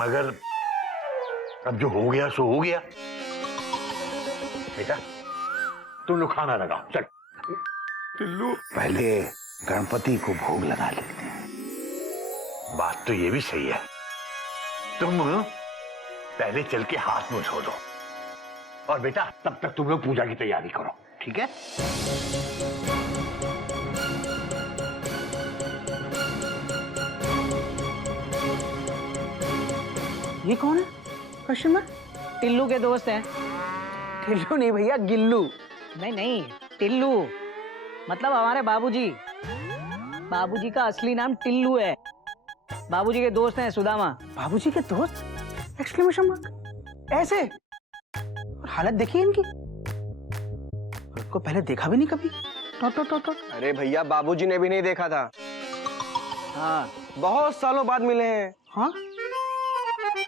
मगर अब जो हो गया सो हो गया। बेटा तुम लोग खाना लगाओ, चल। टिल्लू, पहले गणपति को भोग लगा लेते हैं। बात तो ये भी सही है। तुम पहले चल के हाथ मुंह धो दो, और बेटा तब तक तुम लोग पूजा की तैयारी करो, ठीक है? ये कौन है? Question mark. टिल्लू के दोस्त हैं। टिल्लू नहीं भैया, गिल्लू। नहीं नहीं, टिल्लू मतलब हमारे बाबूजी। बाबूजी का असली नाम टिल्लू है। बाबूजी के दोस्त हैं सुदामा। बाबूजी के दोस्त? Exclamation mark. ऐसे? और हालत देखिए इनकी, को पहले देखा भी नहीं कभी। टॉट। अरे भैया, बाबूजी ने भी नहीं देखा था। हाँ, बहुत सालों बाद मिले हैं। हाँ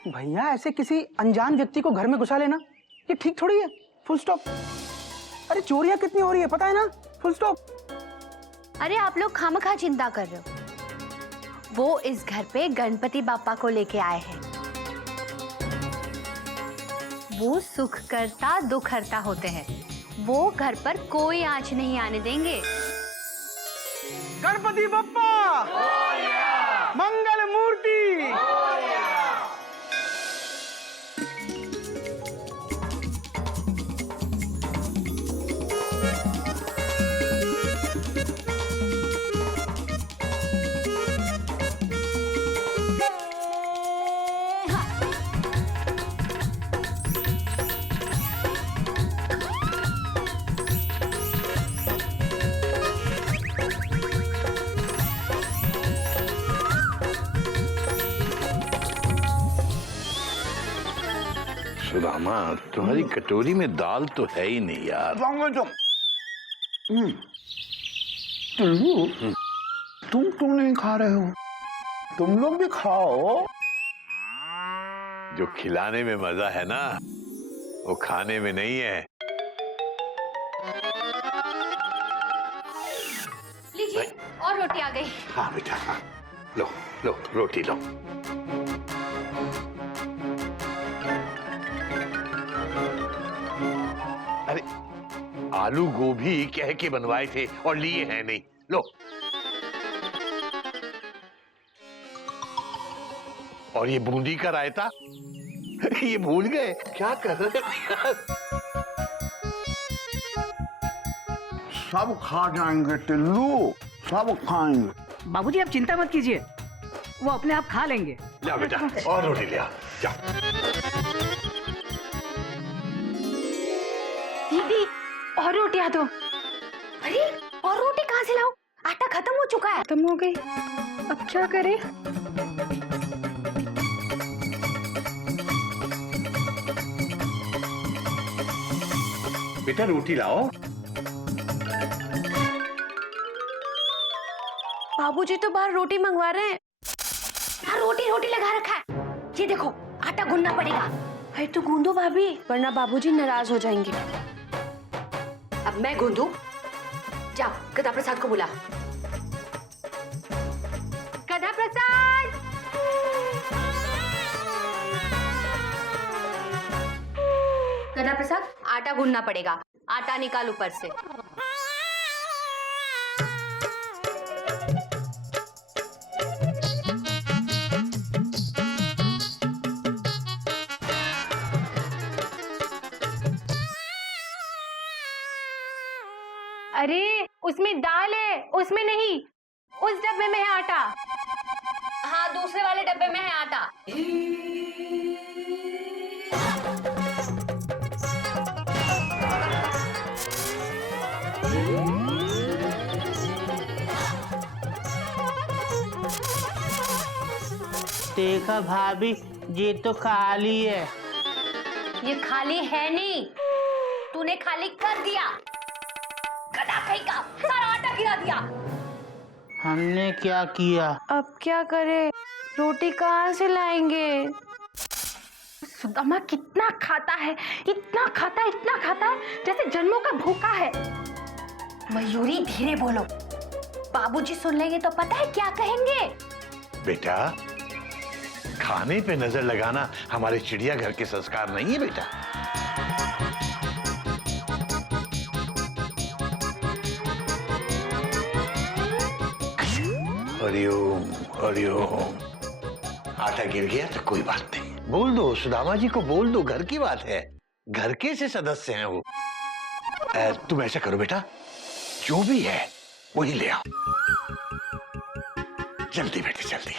भैया, ऐसे किसी अनजान व्यक्ति को घर में घुसा लेना ये ठीक थोड़ी है। Full stop. अरे चोरियां कितनी हो रही है पता है ना? Full stop. अरे आप लोग खामखा चिंता कर रहे हो। वो इस घर पे गणपति बापा को लेके आए हैं। वो सुख करता दुख हरता होते हैं। वो घर पर कोई आंच नहीं आने देंगे। गणपति बप्पा मंगल मूर्ति। सुदामा, तुम्हारी कटोरी में दाल तो है ही नहीं यार। टिल्लू, तुम क्यों नहीं खा रहे हो? तुम लोग भी खाओ। जो खिलाने में मजा है ना, वो खाने में नहीं है। लीजिए, और रोटी आ गई। हाँ बेटा, हाँ। लो लो रोटी लो। अरे आलू गोभी कह के बनवाए थे और लिए हैं नहीं। लो। और ये बूंदी का रायता ये भूल गए, क्या कर रहे हैं? सब खा जाएंगे टिल्लू, सब खाएंगे। बाबूजी आप चिंता मत कीजिए, वो अपने आप खा लेंगे। जा बेटा, और रोटी ले आ, जा। दीदी, और रोटियां दो। अरे और रोटी कहाँ से लाऊं? आटा खत्म हो चुका है। खत्म हो गई, अब क्या करें? बेटा रोटी लाओ। बाबूजी तो बाहर रोटी मंगवा रहे हैं। रोटी लगा रखा है। ये देखो, आटा गूंदना पड़ेगा। अरे तो गूंदो भाभी, वरना बाबूजी नाराज हो जाएंगे। अब मैं गूंदू? जाओ गधा प्रसाद को बुला। गधा प्रसाद! गधा प्रसाद, आटा गूंदना पड़ेगा। आटा निकाल ऊपर से। अरे उसमें दाल है, उसमें नहीं। उस डब्बे में है आटा। हाँ, दूसरे वाले डब्बे में है आटा। देखा भाभी, ये तो खाली है। ये खाली है नहीं, तूने खाली कर दिया। गधा कहीं का, सारा आटा गिरा दिया। हमने क्या किया? अब क्या करें? रोटी कहाँ से लाएंगे? सुदामा कितना खाता है, इतना खाता है जैसे जन्मों का भूखा है। मयूरी धीरे बोलो, बाबूजी सुन लेंगे तो पता है क्या कहेंगे? बेटा खाने पे नजर लगाना हमारे चिड़ियाघर के संस्कार नहीं है बेटा। हरिओम हरिओम। आटा गिर गया तो कोई बात नहीं, बोल दो सुदामा जी को, बोल दो, घर की बात है, घर के से सदस्य हैं वो। तुम ऐसा करो बेटा, जो भी है वही ले आओ, जल्दी बेटे जल्दी।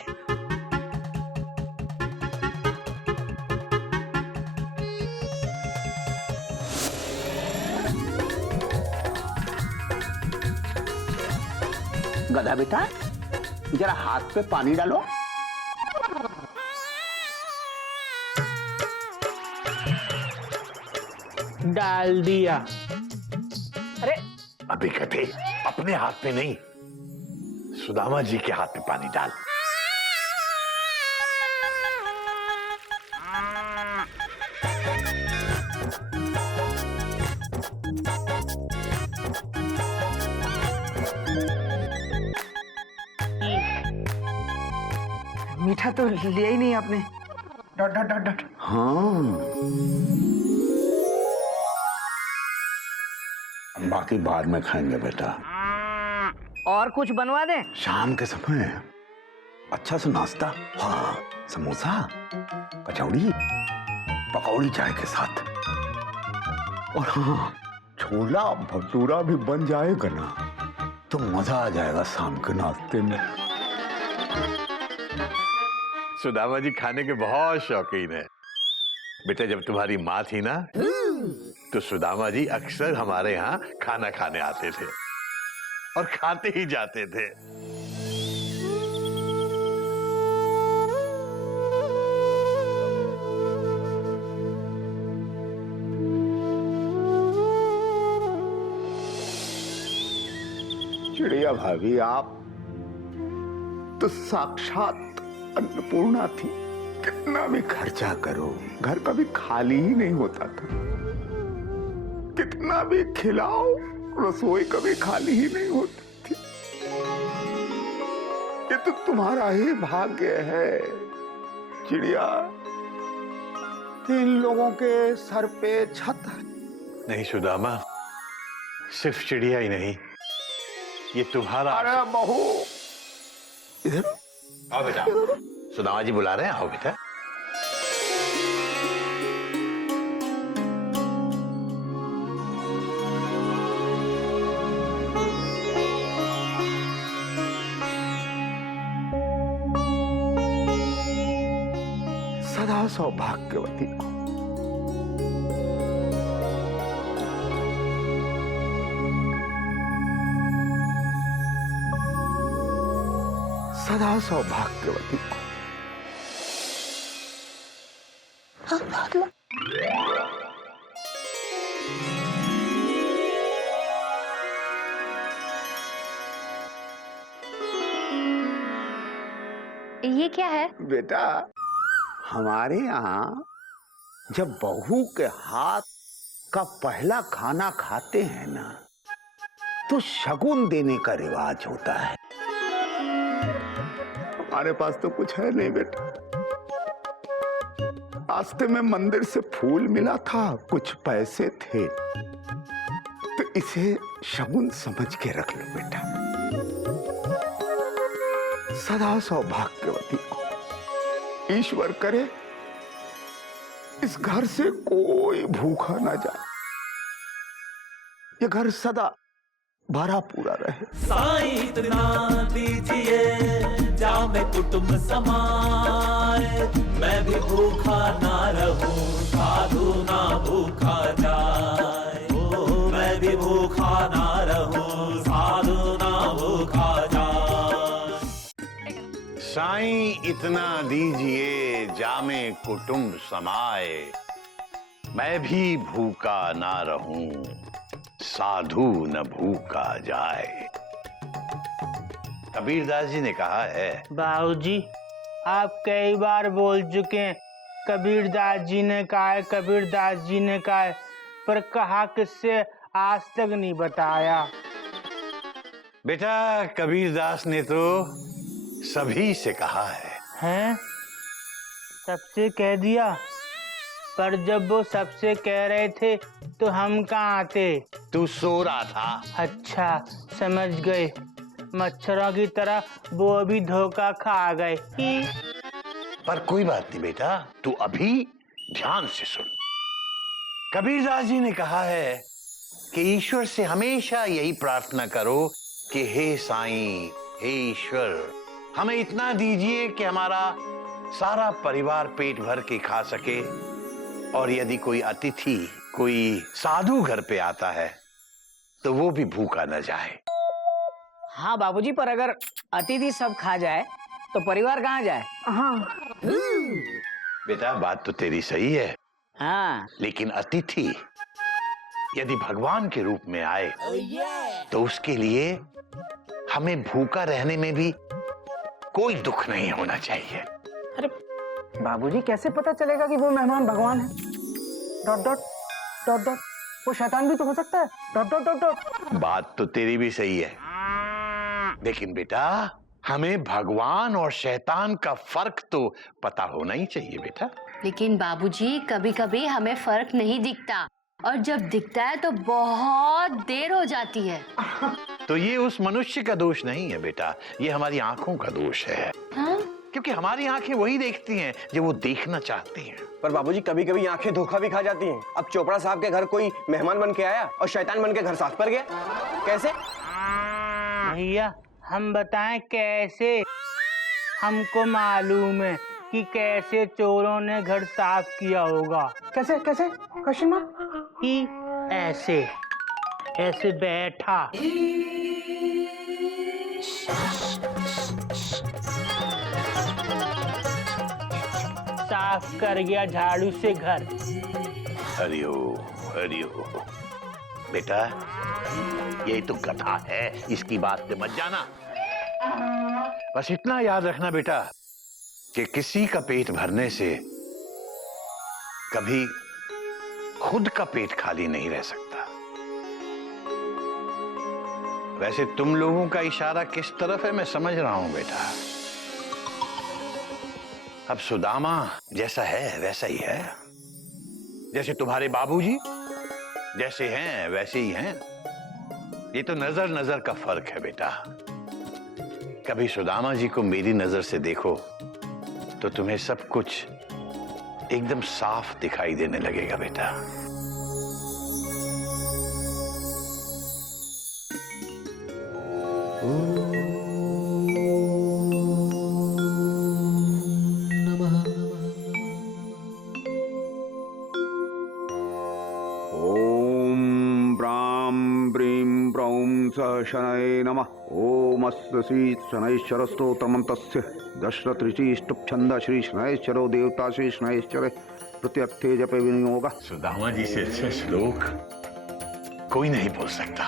गधा बेटा, जरा हाथ पे पानी डालो। डाल दिया। अरे अभी गधे, अपने हाथ पे नहीं, सुदामा जी के हाथ में पानी डाल। मीठा तो लिया ही नहीं आपने। Dot dot dot dot. हाँ, बाकी बाद में खाएंगे बेटा। और कुछ बनवा दें? शाम के समय अच्छा सा नाश्ता, हाँ, समोसा, कचौड़ी, पकौड़ी चाय के साथ, और हाँ, छोला भटूरा भी बन जाएगा ना तो मजा आ जाएगा शाम के नाश्ते में। सुदामा जी खाने के बहुत शौकीन है बेटा। जब तुम्हारी माँ थी ना, तो सुदामा जी अक्सर हमारे यहाँ खाना खाने आते थे और खाते ही जाते थे। चिड़िया भाभी, आप तो साक्षात अन्नपूर्णा थी। कितना भी खर्चा करो, घर कभी खाली ही नहीं होता था। कितना भी खिलाओ, रसोई कभी खाली ही नहीं होती थी। ये तो तुम्हारा ही भाग्य है चिड़िया। 3 लोगों के सर पे छत है। नहीं सुदामा, सिर्फ चिड़िया ही नहीं, ये तुम्हारा। अरे बहू, इधर आओ बेटा, सुदामा जी बुला रहे हैं, आओ बेटा। सदा सौभाग्यवती को। सदा सौभाग्यवती को। ये क्या है? बेटा, हमारे यहाँ जब बहू के हाथ का पहला खाना खाते हैं ना, तो शगुन देने का रिवाज होता है। हमारे पास तो कुछ है नहीं बेटा। रास्ते में मंदिर से फूल मिला था, कुछ पैसे थे, तो इसे शगुन समझ के रख लो बेटा। सदा सौभाग्यवती को। ईश्वर करे इस घर से कोई भूखा ना जाए, ये घर सदा भरा पूरा रहे। साईं इतना दीजिए जामे कुटुंब समाए, मैं भी भूखा ना रहूं, साधु ना भूखा जाए। ओ मैं भी भूखा ना रहूं, साधु ना भूखा जाए। साईं इतना दीजिए जामे कुटुंब समाए, मैं भी भूखा ना रहूं, साधु न भूखा जाए। कबीरदास जी ने कहा है। बाबूजी, आप कई बार बोल चुके हैं कबीरदास जी ने कहा है, कबीरदास जी ने कहा है, पर कहा किससे आज तक नहीं बताया। बेटा, कबीरदास ने तो सभी से कहा है। हैं? सबसे कह दिया, पर जब वो सबसे कह रहे थे तो हम कहाँ आते। तू सो रहा था। अच्छा समझ गए, मच्छरों की तरह वो अभी धोखा खा गए। पर कोई बात नहीं बेटा, तू अभी ध्यान से सुन। कबीरदास जी ने कहा है कि ईश्वर से हमेशा यही प्रार्थना करो कि हे साईं, हे ईश्वर, हमें इतना दीजिए कि हमारा सारा परिवार पेट भर के खा सके, और यदि कोई अतिथि, कोई साधु घर पे आता है तो वो भी भूखा न जाए। हाँ बाबूजी, पर अगर अतिथि सब खा जाए तो परिवार कहाँ जाए? हाँ बेटा बात तो तेरी सही है, हाँ लेकिन अतिथि यदि भगवान के रूप में आए तो उसके लिए हमें भूखा रहने में भी कोई दुख नहीं होना चाहिए। अरे बाबूजी, कैसे पता चलेगा कि वो मेहमान भगवान है? डॉट डॉट डॉट डॉट, वो शैतान भी तो हो सकता है। Dot dot dot dot. बात तो तेरी भी सही है, लेकिन बेटा हमें भगवान और शैतान का फर्क तो पता होना ही चाहिए बेटा। लेकिन बाबूजी, कभी कभी हमें फर्क नहीं दिखता, और जब दिखता है तो बहुत देर हो जाती है। तो ये उस मनुष्य का दोष नहीं है बेटा, ये हमारी आंखों का दोष है। हाँ? क्योंकि हमारी आंखें वही देखती हैं जो वो देखना चाहती हैं। पर बाबूजी, कभी कभी आंखें धोखा भी खा जाती हैं। अब चोपड़ा साहब के घर कोई मेहमान बन के आया और शैतान बन के घर साथ पर गया, कैसे? भैया हम बताएं कैसे? हमको मालूम है कि कैसे चोरों ने घर साफ किया होगा। कैसे कैसे? Question mark. कि ऐसे ऐसे बैठा, साफ कर गया झाड़ू से घर। हरिओ हरिओ। बेटा यही तो कथा है, इसकी बात पे मत जाना। बस इतना याद रखना बेटा कि किसी का पेट भरने से कभी खुद का पेट खाली नहीं रह सकता। वैसे तुम लोगों का इशारा किस तरफ है मैं समझ रहा हूं बेटा। अब सुदामा जैसा है वैसा ही है, जैसे तुम्हारे बाबूजी जैसे हैं वैसे ही हैं। ये तो नजर नजर का फर्क है बेटा। कभी सुदामा जी को मेरी नजर से देखो तो तुम्हें सब कुछ एकदम साफ दिखाई देने लगेगा बेटा। ओम ब्रां ब्रीं ब्रौं स शनये नमः। ओम अस्य श्री शनैश्चरस्तोत्रमन्तस्य दशरथऋषिष्टुप्छन्द श्री शनैश्चरो देवता श्री शनैश्चर प्रत्यर्थे जपे विनियोग। सुदामा जी से अच्छे श्लोक कोई नहीं बोल सकता।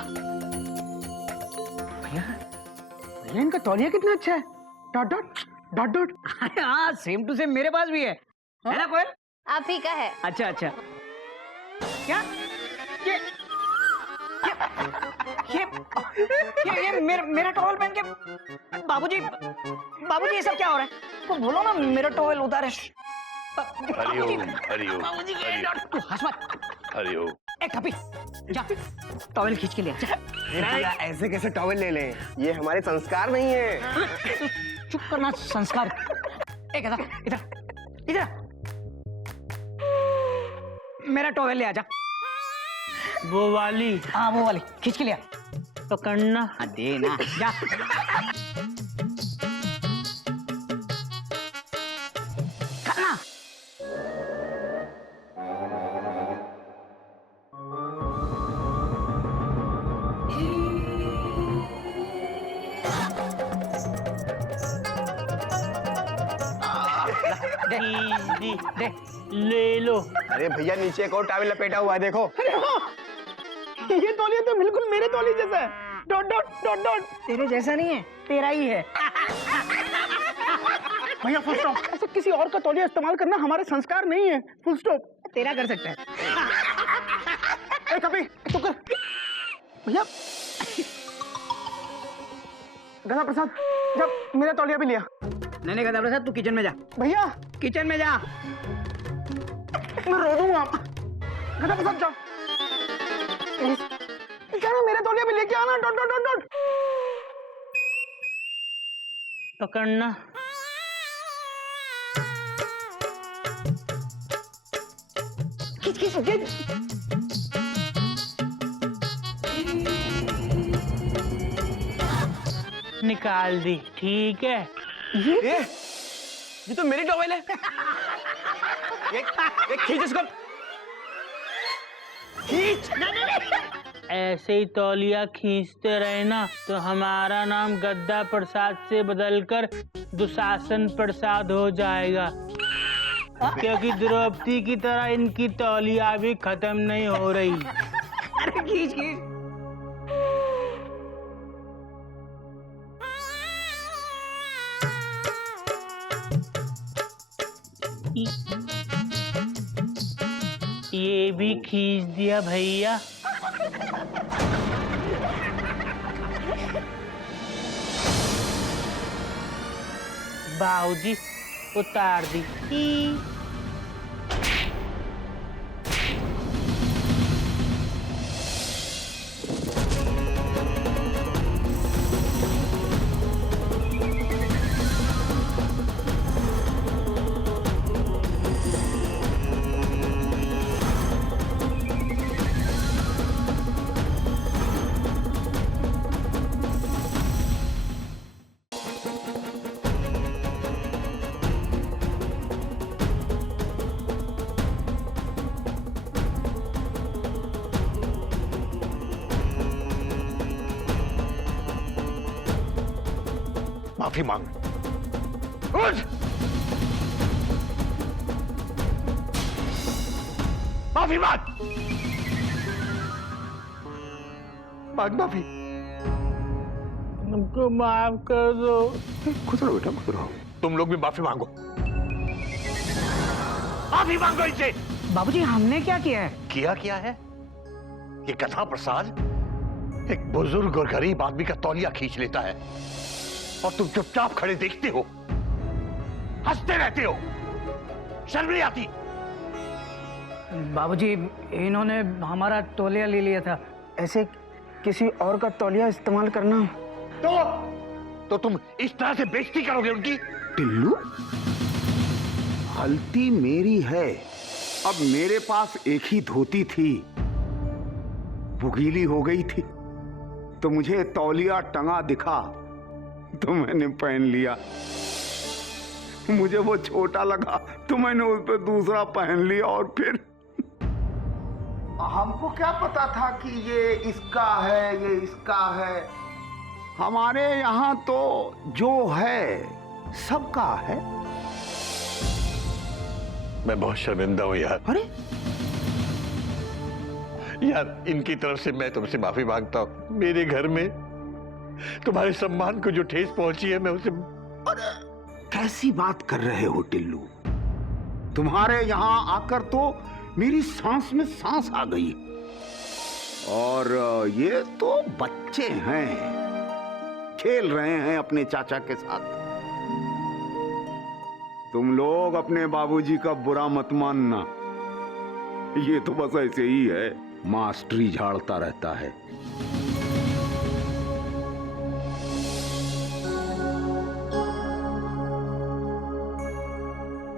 भैया इनका तौलिया कितना अच्छा है। Dot dot dot dot. हाँ सेम टू सेम मेरे पास भी है ना कोयल? आप ही का है। अच्छा अच्छा। क्या ये मेरा टॉवल पहन के बाबूजी ये सब क्या हो रहा है? तो बोलो ना मेरा टॉवल उतारे। हरिओम हरिओम बाबूजी हरिओम तू हंस मत। हरिओम। ए कपी जा टॉवल खींच के ले जा। भैया ऐसे कैसे टॉवल ले लें? ये हमारे संस्कार नहीं है। चुप करना संस्कार। एक इधर इधर मेरा टॉवल ले आजा। वो वाली? हाँ वो वाली खींच के ले आ। पकड़ना। हाँ, दे ना जा। खाना। दे ले लो। अरे भैया नीचे एक और टॉवल लपेटा हुआ है, देखो। ये तौलिया तो बिल्कुल मेरे तौलिए जैसा है। Dot dot dot dot. तेरे जैसा नहीं है, तेरा ही है। भैया फुल स्टॉप। ऐसे किसी और का तौलिया इस्तेमाल करना हमारे संस्कार नहीं है। Full stop. तेरा कर सकता है। ए कभी तो कर। भैया गंगा प्रसाद, जब मेरा तौलिया भी लिया। नहीं गधा प्रसाद, तू किचन में जा, भैया किचन में जा। मैं रो दूंगा। गधा प्रसाद जाओ। क्या ना मेरे तौलिया भी लेके आना। Dot dot dot dot. पकड़ना। खींच खींच खींच। निकाल दी, ठीक है। ये तो मेरी टॉवेल है। ये खींच इसको, खींच। ऐसे ही तौलिया खींचते रहे ना तो हमारा नाम गद्दा प्रसाद से बदलकर दुशासन प्रसाद हो जाएगा, क्योंकि द्रौपदी की तरह इनकी तौलिया भी खत्म नहीं हो रही। अरे खींच खींच। ये भी खींच दिया भैया। बाबूजी उतार दी। माफी मांग। उठ! माफी मांग। मांग माफी। हमको माफ कर दो। खुश रहो बेटा, खुश रहो। तुम लोग भी माफी मांगो। माफी मांगो इनसे। बाबूजी हमने क्या किया है? किया है? ये गधा प्रसाद एक बुजुर्ग और गरीब आदमी का तौलिया खींच लेता है और तुम चुपचाप खड़े देखते हो, हंसते रहते हो। शर्म नहीं आती? बाबूजी इन्होंने हमारा तौलिया ले लिया था। ऐसे किसी और का तौलिया इस्तेमाल करना तो तुम इस तरह से बेइज्जती करोगे उनकी? टिल्लू, गलती मेरी है। अब मेरे पास एक ही धोती थी, वो गीली हो गई थी, तो मुझे तौलिया टंगा दिखा तो मैंने पहन लिया। मुझे वो छोटा लगा तो मैंने उस पर दूसरा पहन लिया और फिर हमको क्या पता था कि ये इसका है, ये इसका है। हमारे यहाँ तो जो है सबका है। मैं बहुत शर्मिंदा हूं यार। अरे यार इनकी तरफ से मैं तुमसे माफी मांगता हूं। मेरे घर में तुम्हारे सम्मान को जो ठेस पहुंची है, मैं उसे। कैसी बात कर रहे हो टिल्लू? तुम्हारे यहाँ आकर तो मेरी सांस में सांस आ गई। और ये तो बच्चे हैं, खेल रहे हैं अपने चाचा के साथ। तुम लोग अपने बाबूजी का बुरा मत मानना, ये तो बस ऐसे ही है, मास्टरी झाड़ता रहता है।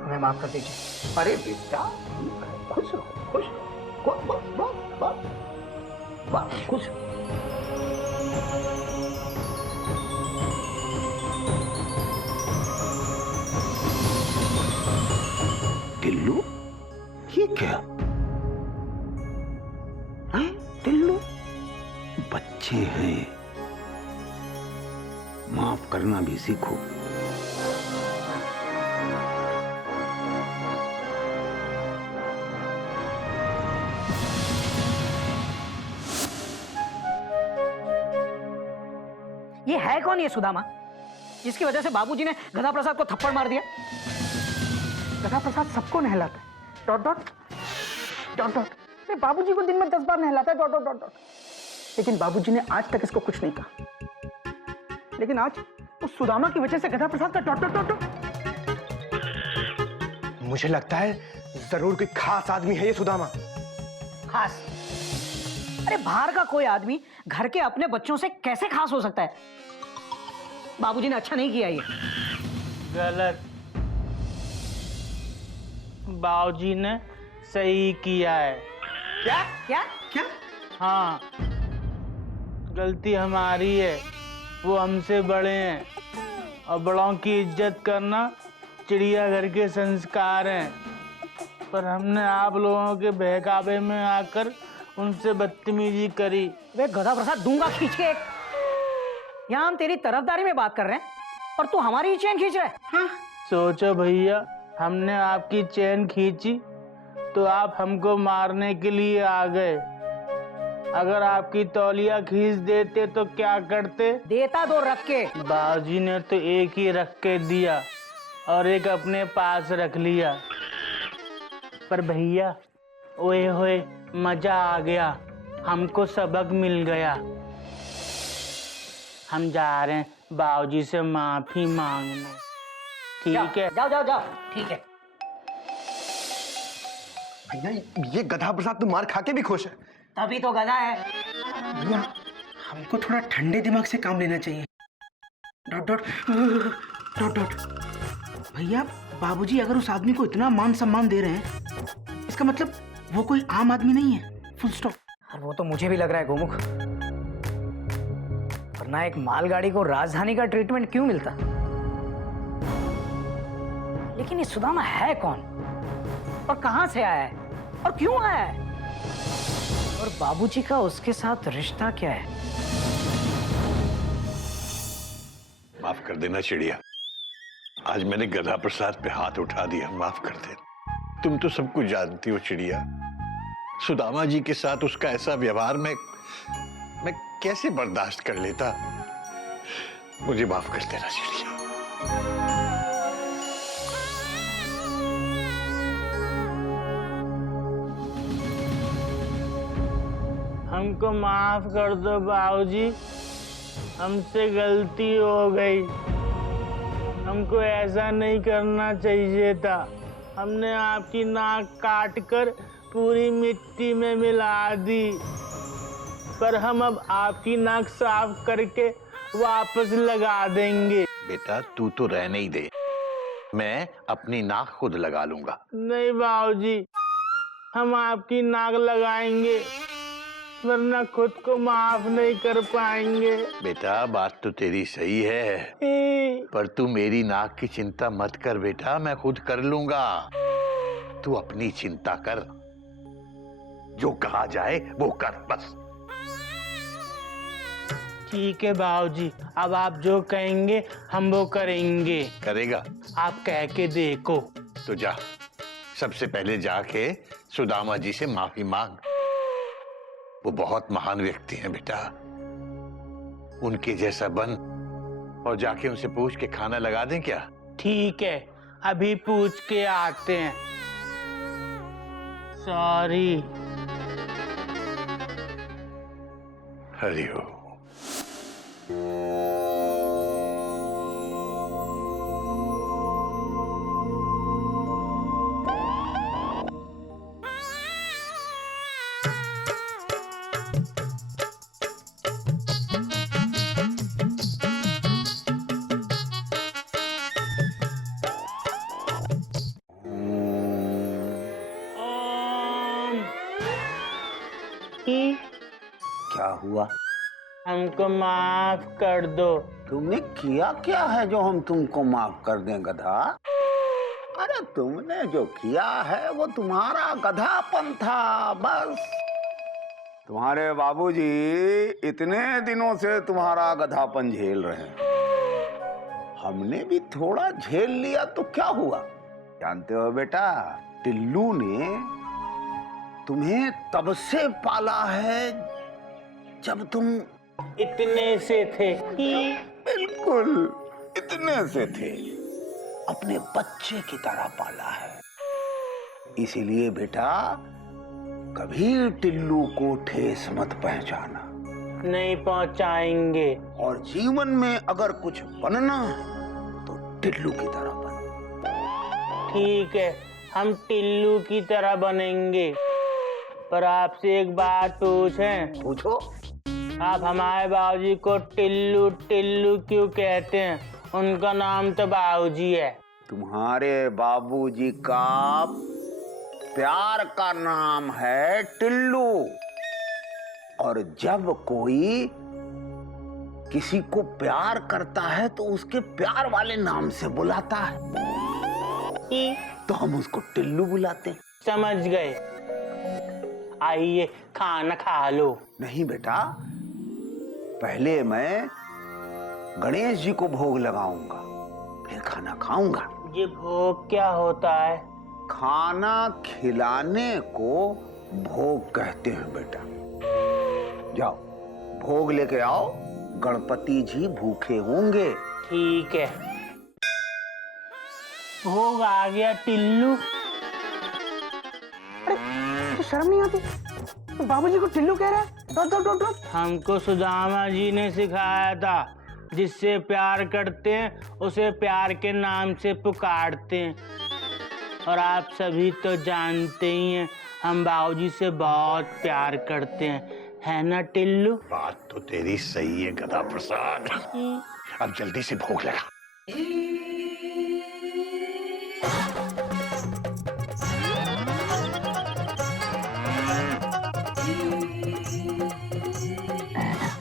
हमें माफ कर दीजिए। अरे बेटा खुश रहो, खुश रहो, बस खुश। टिल्लू, ये क्या? हैं? टिल्लू, बच्चे हैं, माफ करना भी सीखो। ये है कौन ये सुदामा, जिसकी वजह से बाबूजी ने गधा प्रसाद को थप्पड़ मार दिया? गधा प्रसाद सबको नहलाता है। Dot dot dot dot. नहीं, बाबूजी को दिन में 10 बार नहलाता है। Dot dot dot dot. लेकिन बाबूजी ने आज तक इसको कुछ नहीं कहा। लेकिन आज उस सुदामा की वजह से गधा प्रसाद का टॉट टॉट टॉट। मुझे लगता है जरूर कोई खास आदमी है ये सुदामा। खास? अरे बाहर का कोई आदमी घर के अपने बच्चों से कैसे खास हो सकता है? बाबूजी ने अच्छा नहीं किया ये। गलत। बाबूजी ने सही किया है। क्या क्या क्या? हाँ, गलती हमारी है, वो हमसे बड़े हैं और बड़ों की इज्जत करना चिड़ियाघर के संस्कार हैं। पर हमने आप लोगों के बहकावे में आकर उनसे बदतमीजी करी। वे गधा प्रसाद दूंगा खींच के एक। यहाँ हम तेरी तरफदारी में बात कर रहे हैं और तू हमारी ही चैन खींच रहा है। हाँ? सोचो भैया, हमने आपकी चैन खींची तो आप हमको मारने के लिए आ गए। अगर आपकी तौलिया खींच देते तो क्या करते? देता दो रख के। बाबूजी ने तो एक ही रख के दिया और एक अपने पास रख लिया। पर भैया, ओए होए, मजा आ गया, हमको सबक मिल गया। हम जा रहे हैं बाबूजी से माफी मांगने। ठीक है? जाओ जाओ जाओ। ठीक है। भैया ये गधा प्रसाद तो मार खा के भी खुश है। तभी तो गधा है। भैया हमको थोड़ा ठंडे दिमाग से काम लेना चाहिए। Dot dot dot dot. भैया बाबूजी अगर उस आदमी को इतना मान सम्मान दे रहे हैं, इसका मतलब वो कोई आम आदमी नहीं है। Full stop. वो तो मुझे भी लग रहा है गोमुख, वरना एक मालगाड़ी को राजधानी का ट्रीटमेंट क्यों मिलता? लेकिन ये सुदामा है कौन और कहां से आया है और क्यों आया है? और बाबूजी का उसके साथ रिश्ता क्या है? माफ कर देना चिड़िया, आज मैंने गधा प्रसाद पे हाथ उठा दिया, माफ कर दे। तुम तो सब कुछ जानती हो चिड़िया, सुदामा जी के साथ उसका ऐसा व्यवहार मैं कैसे बर्दाश्त कर लेता। मुझे माफ कर देना चिड़िया। हमको माफ कर दो बाबूजी, हमसे गलती हो गई। हमको ऐसा नहीं करना चाहिए था। हमने आपकी नाक काट कर पूरी मिट्टी में मिला दी, पर हम अब आपकी नाक साफ करके वापस लगा देंगे। बेटा तू तो रहने ही दे, मैं अपनी नाक खुद लगा लूंगा। नहीं बाबूजी, हम आपकी नाक लगाएंगे, वरना खुद को माफ नहीं कर पाएंगे। बेटा बात तो तेरी सही है, पर तू मेरी नाक की चिंता मत कर बेटा, मैं खुद कर लूंगा। तू अपनी चिंता कर, जो कहा जाए वो कर बस। ठीक है बाबूजी, अब आप जो कहेंगे हम वो करेंगे। करेगा? आप कह के देखो। तो जा, सबसे पहले जाके सुदामा जी से माफी मांग। वो बहुत महान व्यक्ति हैं बेटा, उनके जैसा बन और जाके उनसे पूछ के खाना लगा दें क्या? ठीक है, अभी पूछ के आते हैं। सॉरी। हरि ओम। क्या हुआ? हमको माफ कर दो। तुमने किया क्या है जो हम तुमको माफ कर दें गधा? अरे तुमने जो किया है वो तुम्हारा गधापन था बस। तुम्हारे बाबूजी इतने दिनों से तुम्हारा गधापन झेल रहे हैं, हमने भी थोड़ा झेल लिया तो क्या हुआ? जानते हो बेटा, टिल्लू ने तुम्हें तब से पाला है जब तुम इतने से थे। बिल्कुल इतने से थे, अपने बच्चे की तरह पाला है। इसीलिए बेटा कभी टिल्लू को ठेस मत पहुंचाना। नहीं पहुंचाएंगे। और जीवन में अगर कुछ बनना है तो टिल्लू की तरह बन। ठीक है, हम टिल्लू की तरह बनेंगे। पर आपसे एक बात पूछें? पूछो। आप हमारे बाबूजी को टिल्लू टिल्लू क्यों कहते हैं? उनका नाम तो बाबूजी है। तुम्हारे बाबूजी का प्यार का नाम है टिल्लू। और जब कोई किसी को प्यार करता है तो उसके प्यार वाले नाम से बुलाता है, तो हम उसको टिल्लू बुलाते हैं। समझ गए। आइए खाना खा लो। नहीं बेटा, पहले मैं गणेश जी को भोग लगाऊंगा, फिर खाना खाऊंगा। ये भोग क्या होता है? खाना खिलाने को भोग कहते हैं बेटा। जाओ भोग लेके आओ, गणपति जी भूखे होंगे। ठीक है। भोग आ गया टिल्लू। तो शर्म नहीं आती? तो बाबूजी को टिल्लू कह रहा है? डॉट। हमको सुदामा जी ने सिखाया था, जिससे प्यार करते हैं उसे प्यार के नाम से पुकारते हैं। और आप सभी तो जानते ही हैं, हम बाबूजी से बहुत प्यार करते हैं, है ना टिल्लू? बात तो तेरी सही है गधा प्रसाद। अब जल्दी से भोग लगा।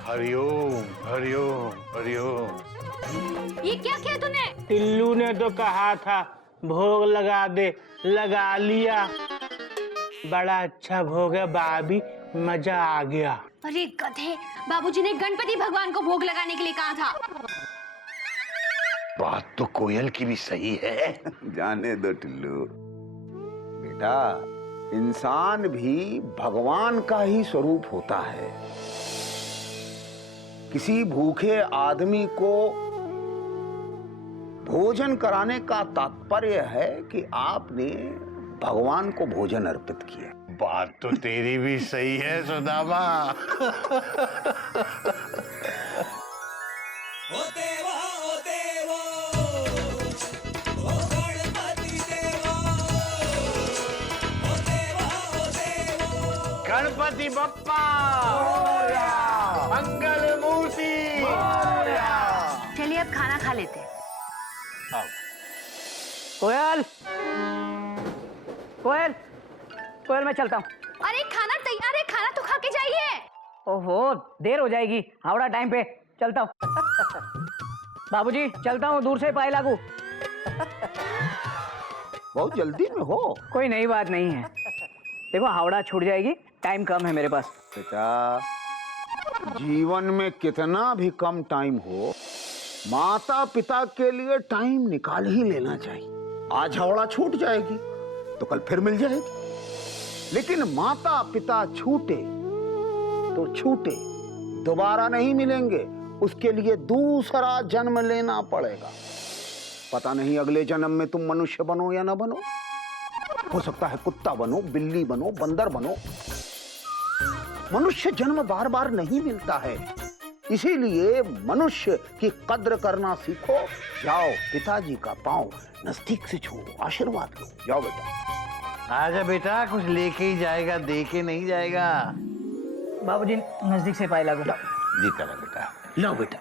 हरिओम हरिओम हरिओम। ये क्या किया तूने? टिल्लू ने तो कहा था भोग लगा दे, लगा लिया। बड़ा अच्छा भोग है भाभी, मजा आ गया। अरे गधे, बाबूजी ने गणपति भगवान को भोग लगाने के लिए कहा था। बात तो कोयल की भी सही है। जाने दो टिल्लू। बेटा, इंसान भी भगवान का ही स्वरूप होता है। किसी भूखे आदमी को भोजन कराने का तात्पर्य है कि आपने भगवान को भोजन अर्पित किया। बात तो तेरी भी सही है सुदामा। गणपति बप्पा मंगल मूर्ति। चलिए अब खाना खा लेते हैं। कोयल कोयल कोयल, मैं चलता हूँ। अरे खाना तैयार है, खाना तो खा के जाइए। ओहो, देर हो जाएगी। हावड़ा टाइम पे चलता हूँ। बाबूजी चलता हूँ, दूर से पाए लागू। बहुत जल्दी में हो। कोई नई बात नहीं है। देखो हावड़ा छूट जाएगी, टाइम कम है मेरे पास। बेटा, जीवन में कितना भी कम टाइम हो, माता पिता के लिए टाइम निकाल ही लेना चाहिए। आज हावड़ा छूट जाएगी तो कल फिर मिल जाएगी, लेकिन माता पिता छूटे तो छूटे, दोबारा नहीं मिलेंगे। उसके लिए दूसरा जन्म लेना पड़ेगा। पता नहीं अगले जन्म में तुम मनुष्य बनो या ना बनो। हो सकता है कुत्ता बनो, बिल्ली बनो, बंदर बनो। मनुष्य जन्म बार बार नहीं मिलता है, इसीलिए मनुष्य की कद्र करना सीखो। जाओ पिताजी का पांव नजदीक से छुओ, आशीर्वाद लो। जाओ बेटा। आजा बेटा, कुछ लेके ही जाएगा, दे के नहीं जाएगा। बाबूजी नजदीक से पाए लागू। जी करा बेटा। लो बेटा।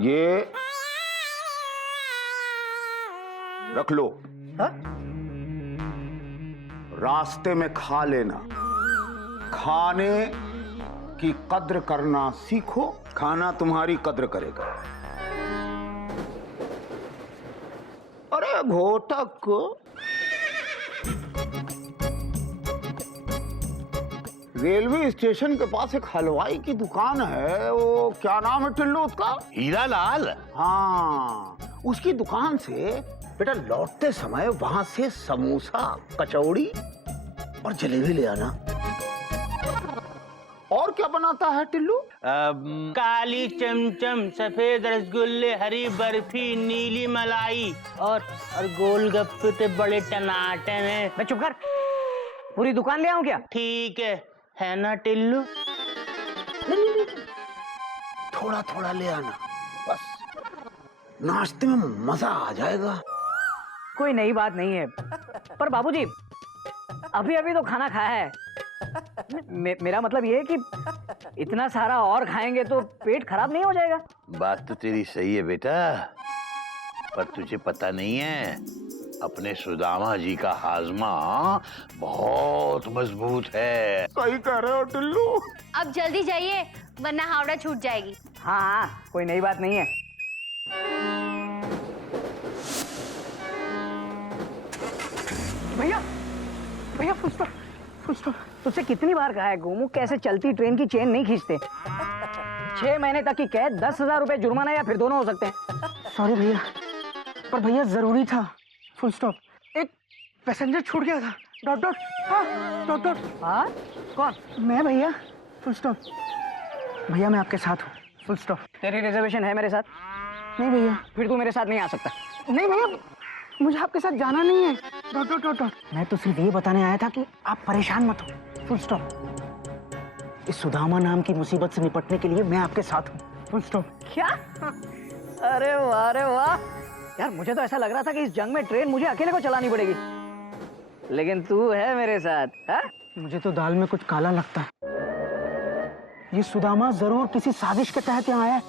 ये रख लो। हाँ? रास्ते में खा लेना। खाने की कद्र करना सीखो, खाना तुम्हारी कद्र करेगा। अरे घोटक, रेलवे स्टेशन के पास एक हलवाई की दुकान है, वो क्या नाम है टिल्लू उसका? हीरा लाल। हाँ, उसकी दुकान से बेटा लौटते समय वहां से समोसा, कचौड़ी और जलेबी ले आना। और क्या बनाता है टिल्लू? काली चमचम, सफेद रसगुल्ले, हरी बर्फी, नीली मलाई और गोलगप्पे तो बड़े टनाटन है। मैं चुप कर। पूरी दुकान ले आऊं क्या? ठीक है ना टिल्लू? थोड़ा थोड़ा ले आना बस, नाश्ते में मजा आ जाएगा। कोई नई बात नहीं है, पर बाबूजी अभी अभी तो खाना खाया है। मेरा मतलब ये है कि इतना सारा और खाएंगे तो पेट खराब नहीं हो जाएगा? बात तो तेरी सही है बेटा, पर तुझे पता नहीं है अपने सुदामा जी का हाजमा बहुत मजबूत है। सही कह रहे हो टिल्लू। अब जल्दी जाइए वरना हावड़ा छूट जाएगी। हाँ, कोई नई बात नहीं है। भैया भैया फुल स्टॉप। तुझसे कितनी बार कहा है गोमू, कैसे चलती ट्रेन की चेन नहीं खींचते। 6 महीने तक की कैद, 10,000 रुपए जुर्माना या फिर दोनों हो सकते हैं। सॉरी भैया, पर भैया जरूरी था। Full stop. एक पैसेंजर छूट गया था। Dot dot. हाँ डॉट डॉट। हाँ कौन? मैं भैया। Full stop. भैया मैं आपके साथ हूँ। Full stop. तेरी रिजर्वेशन है मेरे साथ? नहीं भैया। फिर तू मेरे साथ नहीं आ सकता। नहीं भैया, मुझे आपके साथ जाना नहीं है। Dot dot dot dot. मैं तो सिर्फ ये बताने आया था कि आप परेशान मत हो। Full stop. इस सुदामा नाम की मुसीबत से निपटने के लिए मैं आपके साथ हूँ। Full stop. क्या? अरे वाह यार, मुझे तो ऐसा लग रहा था कि इस जंग में ट्रेन मुझे अकेले को चलानी पड़ेगी, लेकिन तू है मेरे साथ। हा? मुझे तो दाल में कुछ काला लगता है। ये सुदामा जरूर किसी साजिश के तहत यहाँ आया है।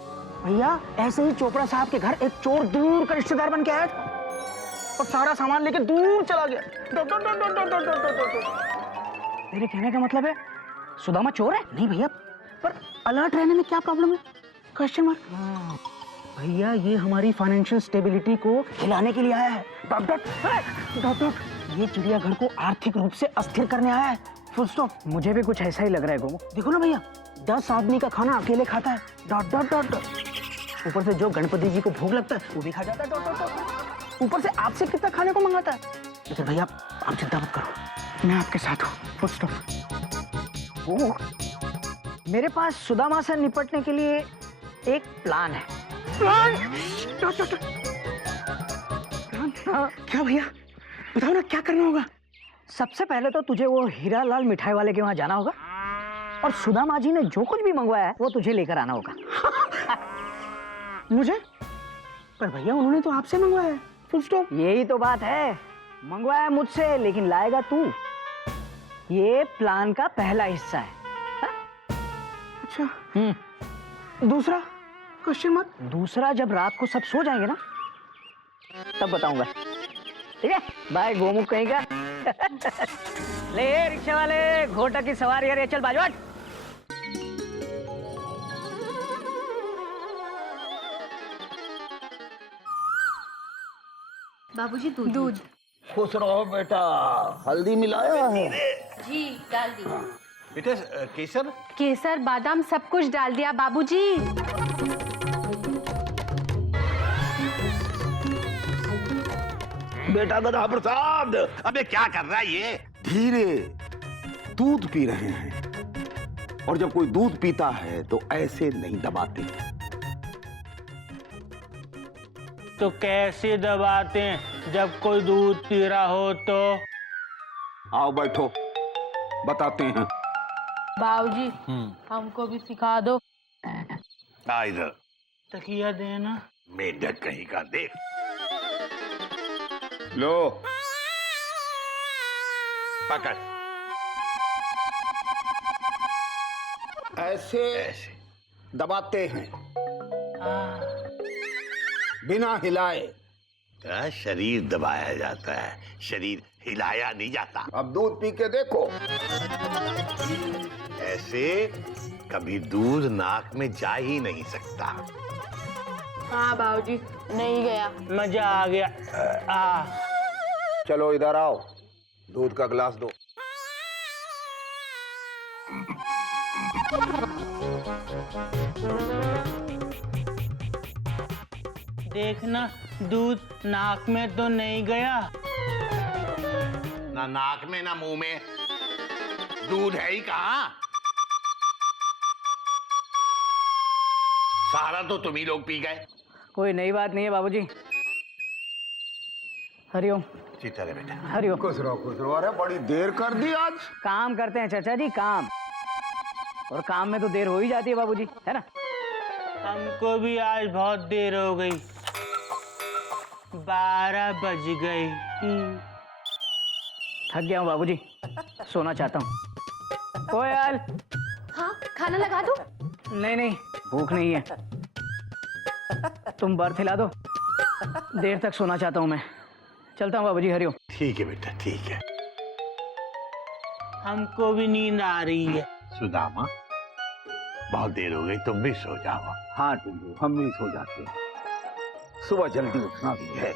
भैया ऐसे ही चोपड़ा साहब के घर एक चोर दूर का रिश्तेदार बन के आया था और सारा सामान लेके दूर चला गया। तेरे कहने का मतलब है सुदामा चोर है? नहीं भैया, पर अलर्ट रहने में क्या प्रॉब्लम है? Question mark. भैया ये हमारी फाइनेंशियल स्टेबिलिटी को हिलाने के लिए आया है। Dot dot dot dot. ये चिड़ियाघर को आर्थिक रूप से अस्थिर करने आया है। Full stop. मुझे भी कुछ ऐसा ही लग रहा है गोमू। देखो ना भैया, 10 आदमी का खाना अकेले खाता है। Dot dot dot dot. ऊपर से जो गणपति जी को भोग लगता है वो भी खा जाता है। Dot dot dot. ऊपर से आपसे कितना खाने को मंगाता है। लेकिन भैया आप चिंता मत करो, मैं आपके साथ हूँ। Full stop. गोमू, मेरे पास सुदामा से निपटने के लिए एक प्लान है। Plan? Dot dot dot. Plan? क्या भैया, बताओ ना क्या करना होगा। सबसे पहले तो तुझे वो हीरा लाल मिठाई वाले के वहां जाना होगा और सुदामा जी ने जो कुछ भी मंगवाया है वो तुझे लेकर आना होगा। मुझे? पर भैया उन्होंने तो आपसे मंगवाया है। Full stop. यही तो बात है, मंगवाया मुझसे लेकिन लाएगा तू। ये प्लान का पहला हिस्सा है। अच्छा, दूसरा क्वेश्चन मार्क? दूसरा जब रात को सब सो जाएंगे ना तब बताऊंगा। ठीक है, बाय गोमू कहीं का। ले रिक्शा वाले, घोटा की सवारी है, चल बाजू हट। बाबूजी दूध। खुश रहो बेटा। हल्दी मिलाया है? जी डाल दी। बेटा केसर? केसर बादाम सब कुछ डाल दिया बाबूजी। बेटा गधा प्रसाद, अबे क्या कर रहा है ये? धीरे। दूध पी रहे हैं और जब कोई दूध पीता है तो ऐसे नहीं दबाते। तो कैसे दबाते हैं जब कोई दूध पी रहा हो तो? आओ बैठो, बताते हैं। बाबूजी हमको भी सिखा दो। आ इधर। तकिया देना। मेंढक कहीं का, देख। लो पकड़। ऐसे दबाते हैं बिना हिलाए। शरीर दबाया जाता है, शरीर हिलाया नहीं जाता। अब दूध पी के देखो। ऐसे कभी दूध नाक में जा ही नहीं सकता। हाँ बाबूजी, नहीं गया। मजा आ गया। चलो इधर आओ, दूध का गिलास दो। देखना दूध नाक में तो नहीं गया। ना नाक में ना मुंह में, दूध है ही कहाँ। सारा तो तुम ही लोग पी गए। कोई नई बात नहीं है बाबूजी। हरिओम। जीता रहे बेटा। हरिओम। खुश रहो। अरे बड़ी देर कर दी आज। काम करते हैं चाचा जी, काम। और काम में तो देर हो ही जाती है बाबूजी, है ना? हमको भी आज बहुत देर हो गई, 12 बज गए। थक गया हूँ बाबूजी, सोना चाहता हूँ। कोयल। हाँ, खाना लगा दूं? नहीं, भूख नहीं है। तुम बर्थ हिला दो, देर तक सोना चाहता हूँ मैं। चलता हूँ बाबूजी, हरिओम। ठीक है बेटा, ठीक है। हमको भी नींद आ रही है। सुदामा, बहुत देर हो गई, तुम भी सो जाओ। हाँ टिंकू, हम भी सो जाते हैं, सुबह जल्दी उठना भी है।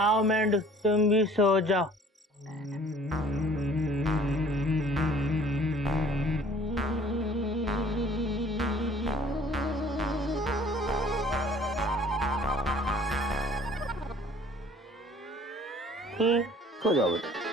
आओ मेंढू, तुम भी सो जाओ। सो जाओ बेटा।